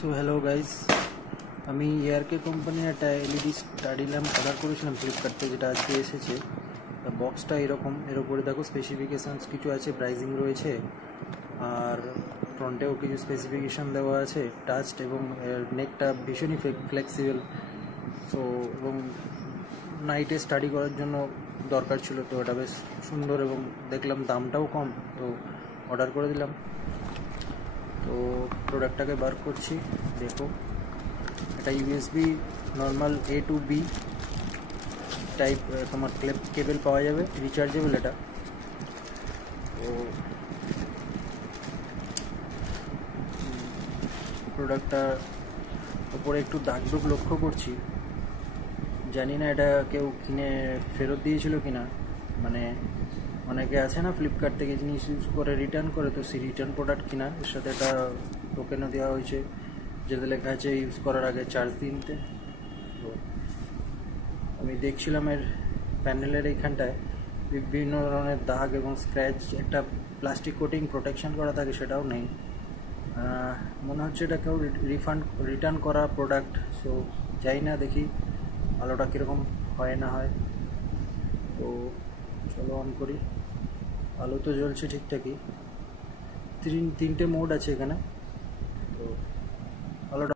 So hello guys, আমি ARK কোম্পানির একটা এলইডি স্টাডি ল্যাম্প অর্ডার করেছিলাম ফ্লিপকার্ট থেকে, যেটা আজকে এসেছে। বক্সটা এরকম, এর উপরে দেখো স্পেসিফিকেশানস কিছু আছে, প্রাইসিং রয়েছে, আর ফ্রন্টেও কিছু স্পেসিফিকেশান দেওয়া আছে। টাচড এবং নেকটা ভীষণই ফ্লেক্সিবল। সো এবং নাইটে স্টাডি করার জন্য দরকার ছিল, তো এটা বেশ সুন্দর এবং দেখলাম দামটাও কম, তো অর্ডার করে দিলাম। তো প্রোডাক্টটাকে বার করছি, দেখো এটা USB normal A to B type তোমার কেবল পাওয়া যাবে, রিচার্জেবল এটা। তো প্রোডাক্টটার ওপরে একটু দাগ দুগ লক্ষ্য করছি, জানি না এটা কেউ কিনে ফেরত দিয়েছিল কিনা। মানে অনেকে আছে না ফ্লিপকার্ট থেকে জিনিস ইউজ করে রিটার্ন করে, তো সেই রিটার্ন প্রোডাক্ট কিনা। এর সাথে একটা টোকেনও দেওয়া হয়েছে, যেটা লেখা আছে ইউজ করার আগে চার্জ দিতে। তো আমি দেখছিলাম এর প্যানেলের এইখানটায় বিভিন্ন ধরনের দাগ এবং স্ক্র্যাচ, একটা প্লাস্টিক কোটিং প্রোটেকশন করা থাকে, সেটাও নেই। মনে হচ্ছে এটা কেউ রিটার্ন করা প্রোডাক্ট। সো যাই না, দেখি আলোটা কীরকম হয় না হয়। তো চলো অন করি। আলো তো জ্বলছে ঠিকঠাকই, তিনটে মোড আছে এখানে। তো